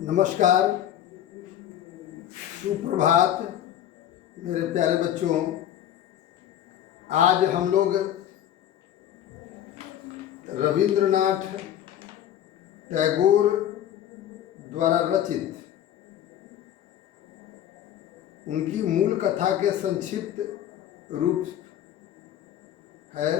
नमस्कार, सुप्रभात मेरे प्यारे बच्चों। आज हम लोग रविंद्रनाथ टैगोर द्वारा रचित उनकी मूल कथा के संक्षिप्त रूप है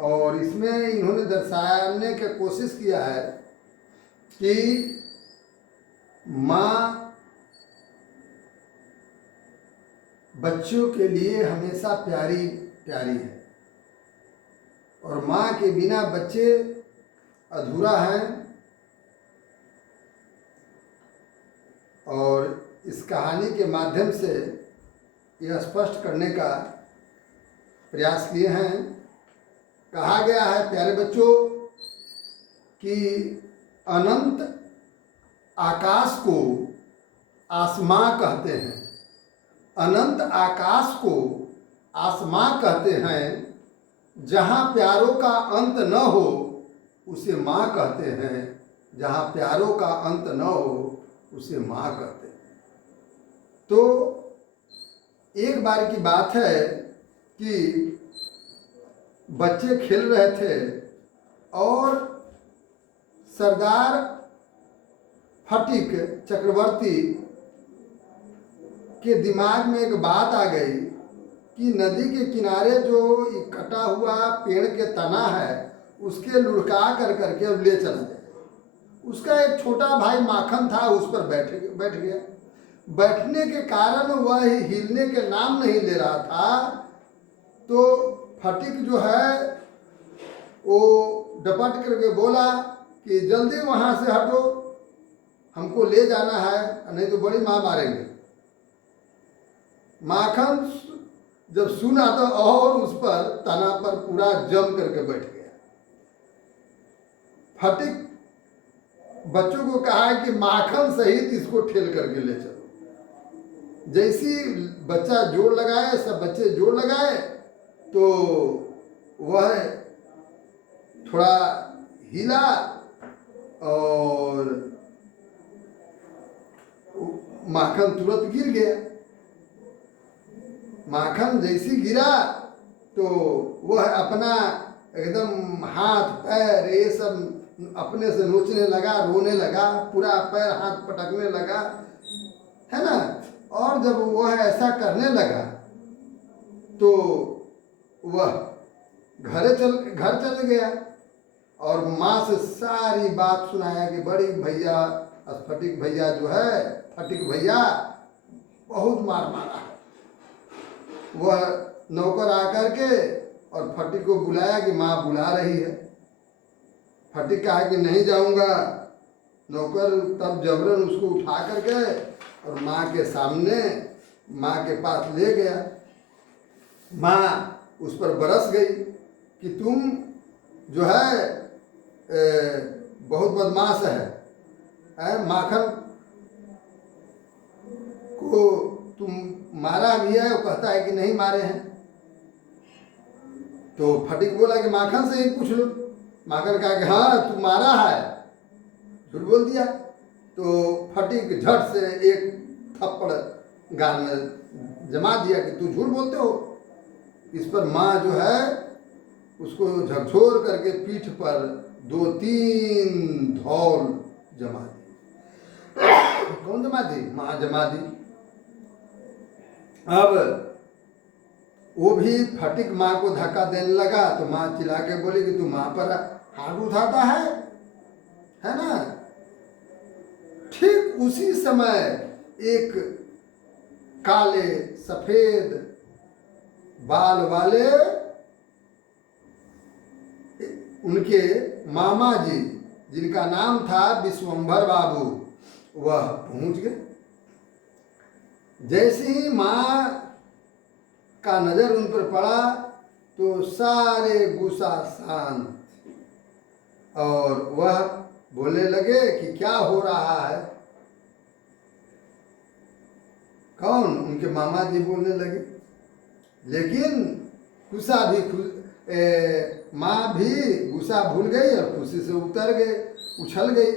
और इसमें इन्होंने दर्शाने की कोशिश किया है कि माँ बच्चों के लिए हमेशा प्यारी प्यारी है और माँ के बिना बच्चे अधूरा हैं। और इस कहानी के माध्यम से यह स्पष्ट करने का प्रयास किए हैं। कहा गया है प्यारे बच्चों कि अनंत आकाश को आसमां कहते हैं। अनंत आकाश को आसमां कहते हैं। जहाँ प्यारों का अंत न हो उसे माँ कहते हैं। जहाँ प्यारों का अंत न हो उसे माँ कहते हैं। तो एक बार की बात है कि बच्चे खेल रहे थे और सरदार फटिक चक्रवर्ती के दिमाग में एक बात आ गई कि नदी के किनारे जो कटा हुआ पेड़ के तना है उसके लुढ़का कर करके ले चला जाए। उसका एक छोटा भाई माखन था, उस पर बैठ गया। बैठने के कारण वह हिलने के नाम नहीं ले रहा था। तो फटिक जो है वो डपट करके बोला कि जल्दी वहाँ से हटो, हमको ले जाना है, नहीं तो बड़ी माँ मारेंगे। माखन जब सुना तो और उस पर तना पर पूरा जम करके बैठ गया। फटिक बच्चों को कहा कि माखन सहित इसको ठेल करके ले चलो। जैसी बच्चा जोड़ लगाए, सब बच्चे जोड़ लगाए तो वह थोड़ा हिला और माखन तुरंत गिर गया। माखन जैसी गिरा तो वह अपना एकदम हाथ पैर ये सब अपने से नोचने लगा, रोने लगा, पूरा पैर हाथ पटकने लगा, है ना। और जब वह ऐसा करने लगा तो वह घर चल गया और माँ से सारी बात सुनाया कि बड़ी भैया फटिक भैया जो है, फटिक भैया बहुत मार मारा है। वह नौकर आकर के और फटिक को बुलाया कि माँ बुला रही है। फटिक कहा कि नहीं जाऊंगा। नौकर तब जबरन उसको उठा कर गए और माँ के सामने, माँ के पास ले गया। माँ उस पर बरस गई कि तुम जो है बहुत बदमाश है। माखन को तुम मारा भी है, वो कहता है कि नहीं मारे हैं। तो फटिक बोला कि माखन से ही पूछ लो। माखन कहा कि हाँ तू मारा है, झूठ बोल दिया। तो फटिक झट से एक थप्पड़ गाल में जमा दिया कि तू झूठ बोलते हो। इस पर माँ जो है उसको झकझोर करके पीठ पर 2-3 धौल जमा दी। कौन जमा दी? माँ जमा दी। अब वो भी फटिक माँ को धक्का देने लगा तो माँ चिल्ला के बोली कि तू माँ पर हाथ उठाता है ना। ठीक उसी समय एक काले सफेद बाल वाले उनके मामा जी, जिनका नाम था विश्वंभर बाबू, वह पहुंच गए। जैसे ही माँ का नजर उन पर पड़ा तो सारे गुस्सा शांत और वह बोलने लगे कि क्या हो रहा है। कौन? उनके मामा जी बोलने लगे। लेकिन गुस्सा भी माँ भी गुस्सा भूल गई और खुशी से उतर गए, उछल गई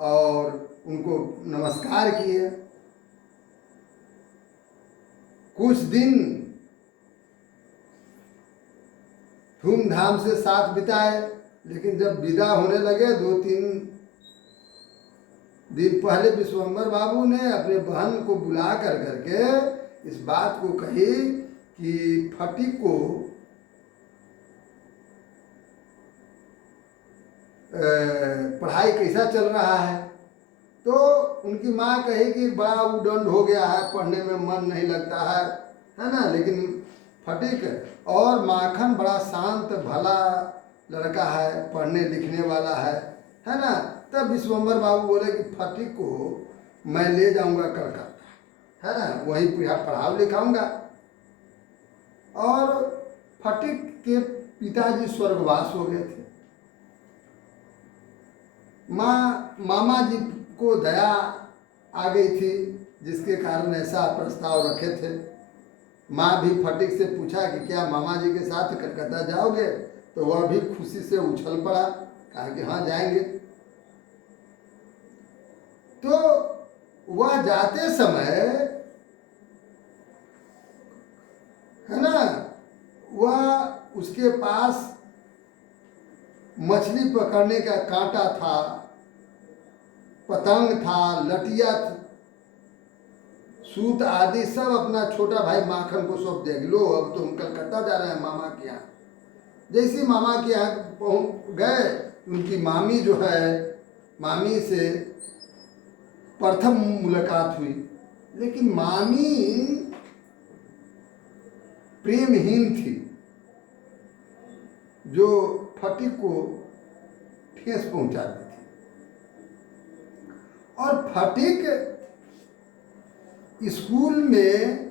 और उनको नमस्कार किए। कुछ दिन धूमधाम से साथ बिताए, लेकिन जब विदा होने लगे 2-3 दिन पहले विश्वम्बर बाबू ने अपने बहन को बुला कर करके इस बात को कही कि फटीक को पढ़ाई कैसा चल रहा है। तो उनकी माँ कही कि बड़ा उदंड हो गया है, पढ़ने में मन नहीं लगता है ना। लेकिन फटीक और माखन बड़ा शांत भला लड़का है, पढ़ने लिखने वाला है ना। तब विश्वम्बर बाबू बोले कि फटीक को मैं ले जाऊंगा कलकत्ता, है ना, वहीं पढ़ाऊ लिखाऊंगा। और फटीक के पिताजी स्वर्गवास हो गए थे। मामा जी को दया आ गई थी, जिसके कारण ऐसा प्रस्ताव रखे थे। माँ भी फटीक से पूछा कि क्या मामा जी के साथ कलकत्ता जाओगे, तो वह भी खुशी से उछल पड़ा, कहा कि हाँ जाएंगे। तो वह जाते समय, है ना, वह उसके पास मछली पकड़ने का कांटा था, पतंग था, लटिया, सूत आदि सब अपना छोटा भाई माखन को सौंप दिया कि लो अब तुम कलकत्ता जा रहे हैं मामा के यहाँ। जैसे मामा के यहाँ पहुँच गए, उनकी मामी जो है, मामी से प्रथम मुलाकात हुई। लेकिन मामी प्रेमहीन थी, जो फटीक को ठेस पहुंचाती थी। और फटीक स्कूल में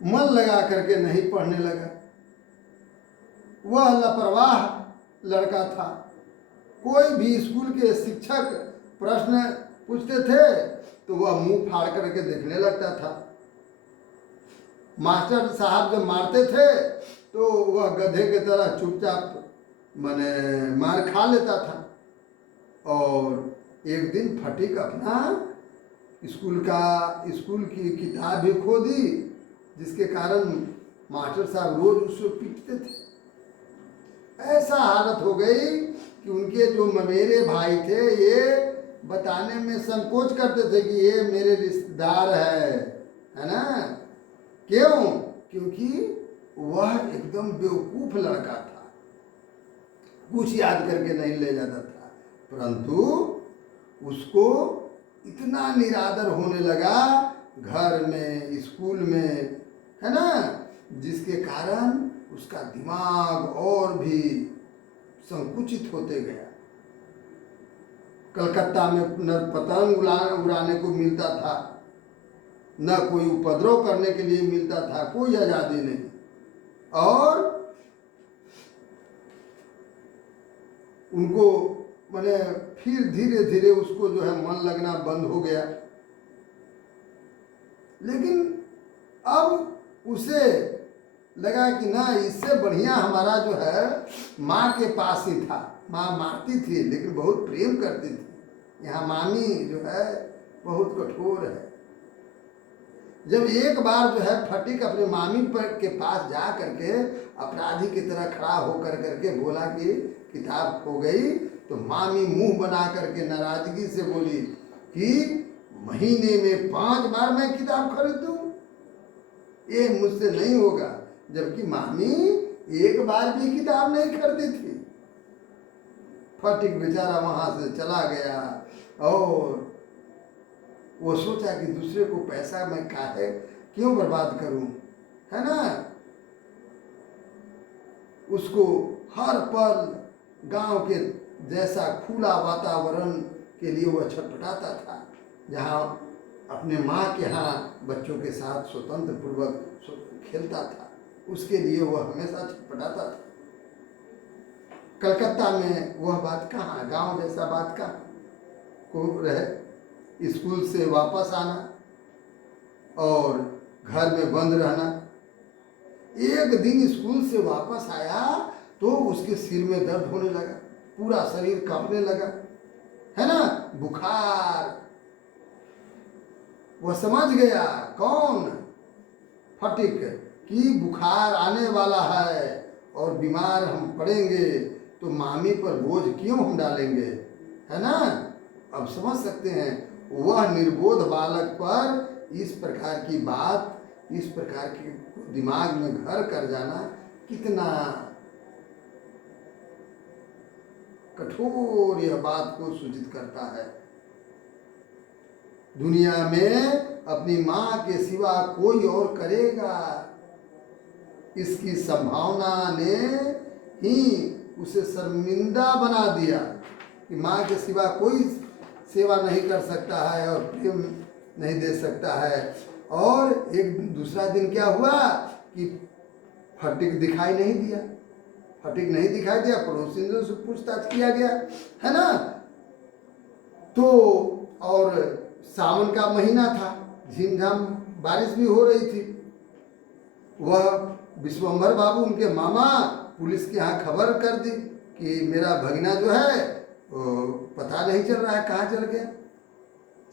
मन लगा करके नहीं पढ़ने लगा। वह लापरवाह लड़का था। कोई भी स्कूल के शिक्षक प्रश्न पूछते थे तो वह मुंह फाड़ करके देखने लगता था। मास्टर साहब जब मारते थे तो वह गधे की तरह चुपचाप माने मार खा लेता था। और एक दिन फटीक अपना स्कूल की किताब भी खो दी, जिसके कारण मास्टर साहब रोज उसको पीटते थे। ऐसा हालत हो गई कि उनके जो ममेरे भाई थे ये बताने में संकोच करते थे कि ये मेरे रिश्तेदार है ना। क्यों? क्योंकि वह एकदम बेवकूफ लड़का था, कुछ याद करके नहीं ले जाता था। परंतु उसको इतना निरादर होने लगा घर में, स्कूल में, है ना, जिसके कारण उसका दिमाग और भी संकुचित होते गया। कलकत्ता में न पतंग उड़ाने को मिलता था, न कोई उपद्रव करने के लिए मिलता था, कोई आज़ादी नहीं। और उनको मैंने फिर धीरे धीरे उसको जो है मन लगना बंद हो गया। लेकिन अब उसे लगा कि ना, इससे बढ़िया हमारा जो है माँ के पास ही था। माँ मारती थी लेकिन बहुत प्रेम करती थी। यहाँ मामी जो है बहुत कठोर है। जब एक बार जो है फटीक अपने मामी के पास जा करके अपराधी की तरह खड़ा होकर करके बोला कि किताब खो गई, तो मामी मुंह बना करके नाराजगी से बोली कि महीने में 5 बार मैं किताब खरीद दूं, ये मुझसे नहीं होगा। जबकि मामी एक बार भी किताब नहीं खरीदी थी। फटीक बेचारा वहां से चला गया और वो सोचा कि दूसरे को पैसा मैं काहे क्यों बर्बाद करूं, है ना। उसको हर पल गांव के जैसा खुला वातावरण के लिए वह छटपटाता था, जहां अपने माँ के यहाँ बच्चों के साथ स्वतंत्र पूर्वक खेलता था, उसके लिए वह हमेशा छटपटाता था। कलकत्ता में वह बात कहाँ, गांव जैसा बात कहाँ को रहे। स्कूल से वापस आना और घर में बंद रहना। एक दिन स्कूल से वापस आया तो उसके सिर में दर्द होने लगा, पूरा शरीर कांपने लगा, है ना, बुखार। वह समझ गया, कौन, फटिक, कि बुखार आने वाला है और बीमार हम पड़ेंगे तो मामी पर बोझ क्यों हम डालेंगे, है ना। अब समझ सकते हैं, वह निर्बोध बालक पर इस प्रकार की बात, इस प्रकार की दिमाग में घर कर जाना कितना कठोर यह बात को सूचित करता है। दुनिया में अपनी माँ के सिवा कोई और करेगा, इसकी संभावना ने ही उसे शर्मिंदा बना दिया कि माँ के सिवा कोई सेवा नहीं कर सकता है और प्रेम नहीं दे सकता है। और एक दूसरा दिन क्या हुआ कि फटिक दिखाई नहीं दिया, फटिक नहीं दिखाई दिया, पड़ोसियों से पूछताछ किया गया, है ना। तो और सावन का महीना था, झिमझाम बारिश भी हो रही थी। वह विश्वम्भर बाबू, उनके मामा, पुलिस के यहाँ खबर कर दी कि मेरा भगना जो है वो पता नहीं चल रहा है, कहाँ चल गया।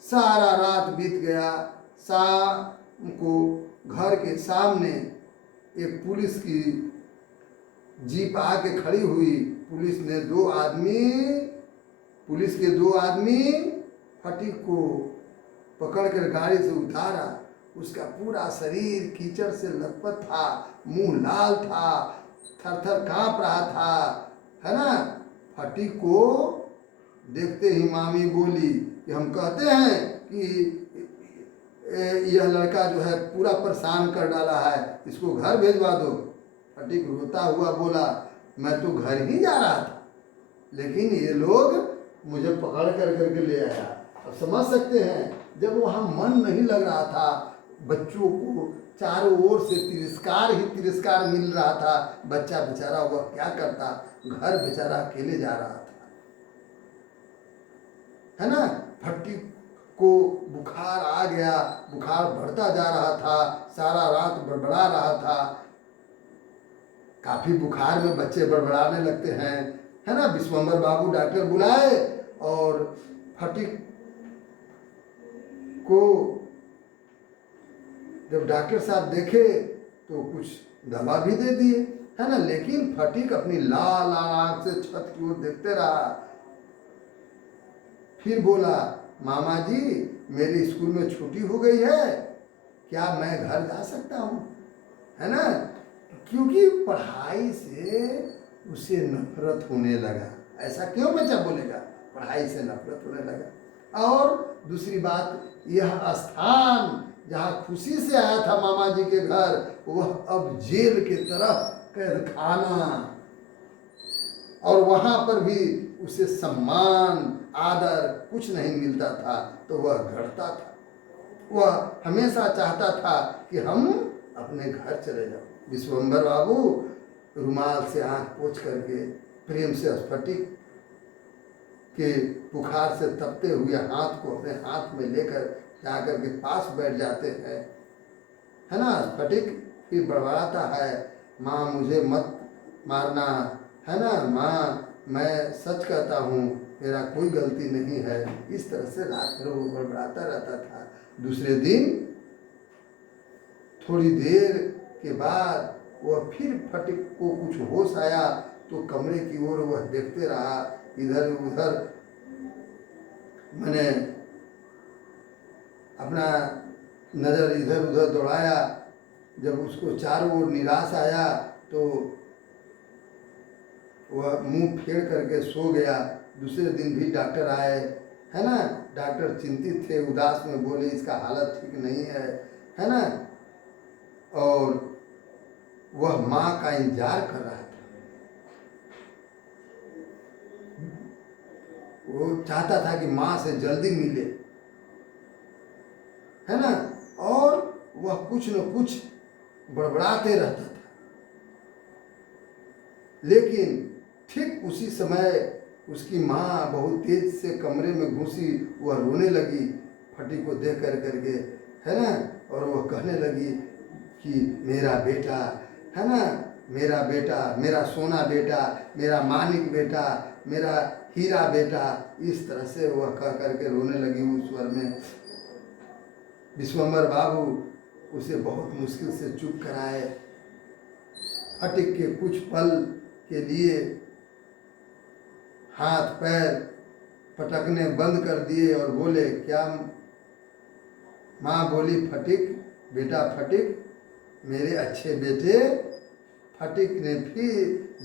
सारा रात बीत गया। शाम को घर के सामने एक पुलिस की जीप आके खड़ी हुई। पुलिस ने पुलिस के दो आदमी फटिक को पकड़कर गाड़ी से उतारा। उसका पूरा शरीर कीचड़ से लथपथ था, मुंह लाल था, थर थर काँप रहा था, है ना। फटिक को देखते ही मामी बोली कि हम कहते हैं कि यह लड़का जो है पूरा परेशान कर डाला है, इसको घर भेजवा दो। फटिक रोता हुआ बोला, मैं तो घर ही जा रहा था, लेकिन ये लोग मुझे पकड़ कर करके ले आया। अब समझ सकते हैं, जब वहाँ मन नहीं लग रहा था, बच्चों को चारों ओर से तिरस्कार ही तिरस्कार मिल रहा था, बच्चा बेचारा वह क्या करता, घर बेचारा अकेले जा रहा था, है ना। फटिक को बुखार आ गया, बुखार बढ़ता जा रहा था, सारा रात बड़बड़ा रहा था। काफी बुखार में बच्चे बड़बड़ाने लगते हैं, है ना। विश्वम्भर बाबू डॉक्टर बुलाए और फटिक को जब डॉक्टर साहब देखे तो कुछ दवा भी दे दिए, है ना। लेकिन फटिक अपनी लाल आंख से छत की ओर देखते रहा। फिर बोला, मामा जी मेरी स्कूल में छुट्टी हो गई है, क्या मैं घर जा सकता हूँ, है ना। क्योंकि पढ़ाई से उसे नफरत होने लगा। ऐसा क्यों बच्चा बोलेगा, पढ़ाई से नफरत होने लगा। और दूसरी बात, यह स्थान जहाँ खुशी से आया था मामा जी के घर, वह अब जेल के तरह कैद खाना, और वहाँ पर भी उसे सम्मान आदर कुछ नहीं मिलता था। तो वह घड़ता था, वह हमेशा चाहता था कि हम अपने घर चले जाओ। विश्वम्भर बाबू रुमाल से आंख पोंछ करके प्रेम से फटिक के बुखार से तपते हुए हाथ को अपने हाथ में लेकर जाकर के पास बैठ जाते हैं, है ना। फटिक फिर बड़बड़ाता है, माँ मुझे मत मारना, है ना, माँ मैं सच कहता हूँ, मेरा कोई गलती नहीं है। इस तरह से रात भर वो बड़बड़ाता रहता था। दूसरे दिन थोड़ी देर के बाद वह फिर फटिक को कुछ होश आया तो कमरे की ओर वह देखते रहा, इधर उधर, मैंने अपना नज़र इधर उधर दौड़ाया। जब उसको चारों ओर निराश आया तो वह मुंह फेर करके सो गया। दूसरे दिन भी डॉक्टर आए, है ना। डॉक्टर चिंतित थे, उदास में बोले इसका हालत ठीक नहीं है ना। और वह माँ का इंतजार कर रहा था, वो चाहता था कि माँ से जल्दी मिले, है ना। और वह कुछ न कुछ बड़बड़ाते रहता था। लेकिन ठीक उसी समय उसकी माँ बहुत तेज से कमरे में घुसी, वह रोने लगी फटिक को देख कर करके, है ना। और वह कहने लगी कि मेरा बेटा, है ना, मेरा बेटा, मेरा सोना बेटा, मेरा मानिक बेटा, मेरा हीरा बेटा, इस तरह से वह कह करके रोने लगी उस स्वर में। विश्वम्बर बाबू उसे बहुत मुश्किल से चुप कराए। फटिक के कुछ पल के लिए हाथ पैर पटकने बंद कर दिए और बोले, क्या? माँ बोली, फटिक बेटा, फटिक मेरे अच्छे बेटे। फटिक ने फिर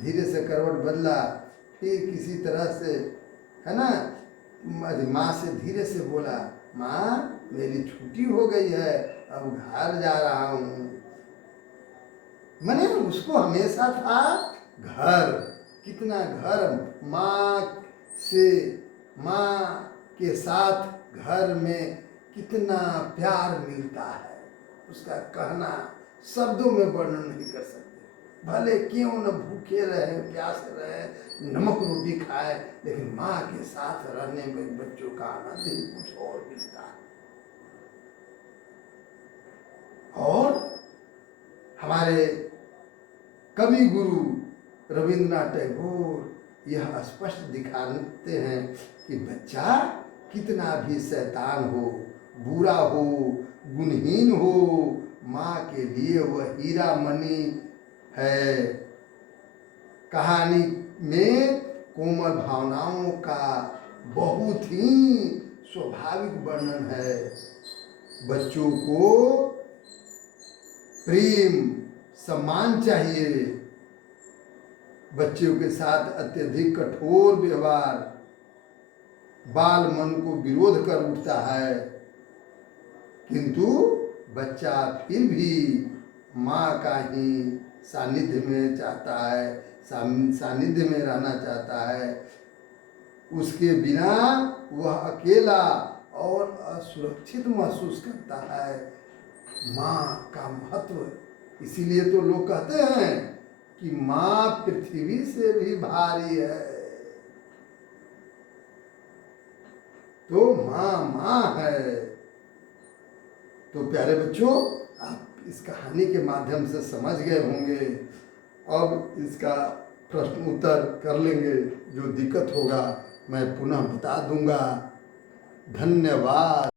धीरे से करवट बदला, फिर किसी तरह से, है ना, माँ से धीरे से बोला, माँ मेरी छुट्टी हो गई है, अब घर जा रहा हूँ। मैंने उसको हमेशा था घर, कितना घर, माँ के साथ घर में कितना प्यार मिलता है, उसका कहना शब्दों में वर्णन नहीं कर सकते। भले क्यों न भूखे रहे, प्यासे रहे, नमक रोटी खाए, लेकिन माँ के साथ रहने में बच्चों का आनंद ही कुछ और मिलता है। और हमारे कवि गुरु रविंद्रनाथ टैगोर यह स्पष्ट दिखाते हैं कि बच्चा कितना भी शैतान हो, बुरा हो, गुणहीन हो, माँ के लिए वह हीरा मणि है। कहानी में कोमल भावनाओं का बहुत ही स्वाभाविक वर्णन है। बच्चों को प्रेम सम्मान चाहिए, बच्चों के साथ अत्यधिक कठोर व्यवहार बाल मन को विरोध कर उठता है, किंतु बच्चा फिर भी माँ का ही सानिध्य में चाहता है, सानिध्य में रहना चाहता है। उसके बिना वह अकेला और असुरक्षित महसूस करता है। माँ का महत्व, इसीलिए तो लोग कहते हैं कि माँ पृथ्वी से भी भारी है। तो माँ माँ है। तो प्यारे बच्चों, आप इस कहानी के माध्यम से समझ गए होंगे। अब इसका प्रश्न उत्तर कर लेंगे, जो दिक्कत होगा मैं पुनः बता दूंगा। धन्यवाद।